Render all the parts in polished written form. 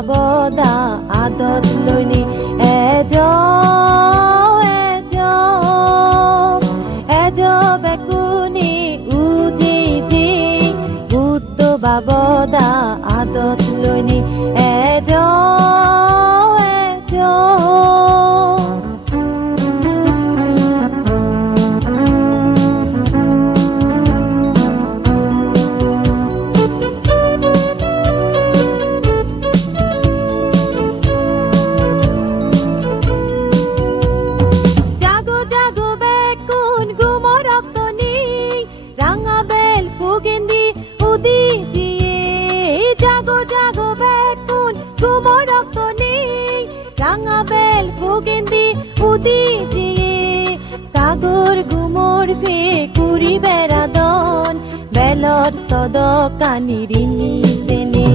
বাবদা আদত লৈনি এজো বেকুনি উজি G Buddha বাবদা আদত লৈনি এজো সাগর গুমর ফে কুড়ি বেড়াদন বেলর সদকানি রিনি সেনে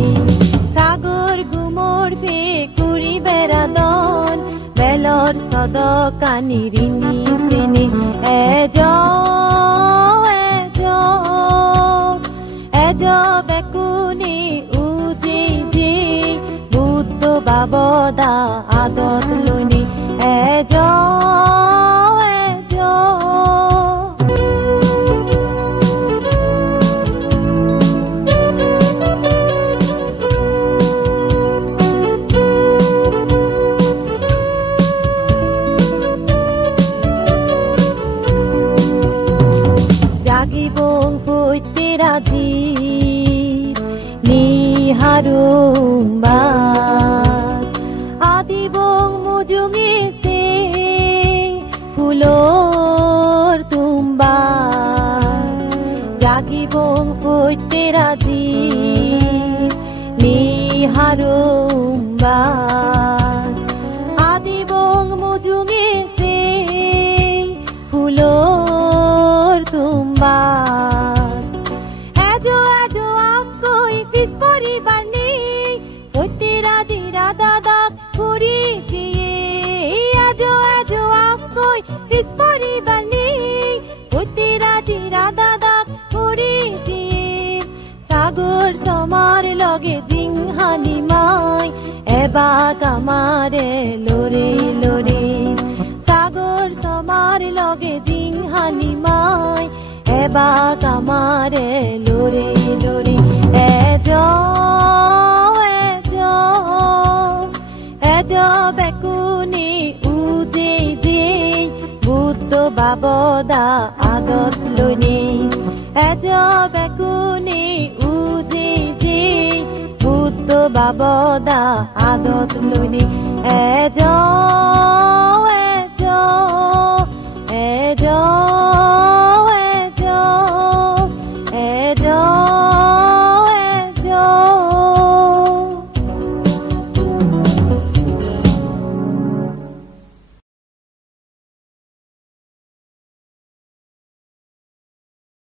সাগর গুমর ফে কুড়ি বেড়াদন বেলর সদকানি রিনি সেনে এজো বেকুনি উজি জি বুদ্ধ বাবদা আদত লৈনি এজো জাগিবং পৈতে রাজি নিহারুম্বা আদিবং মুজুঙে সে ফুলর তুম্বা জাগিবং পৈতে রাজি নিহারুম্বা আদিবং মুজুঙে সে ফুলর তুম্বা এজো আকই পিস পরিবার নেই পৈতে রাজি রাধা পুরি দিয়ে এজো আকই পিস পরিবার নেই পৈতে রাজি রাধা পুরি দিয়ে সাগর তোমার লগে জিংহানি মাই এবা কামারে লোরে লোরে সাগর তোমার লগে জিংহানি মাই এবা কামারে লোরে লোরে এজো বেকুনি উজি জি বুদ্ধ বাবদা আদত লৈনি এজো বেকুনি উজি জি বুদ্ধ বাবদা আদত লৈনি এজো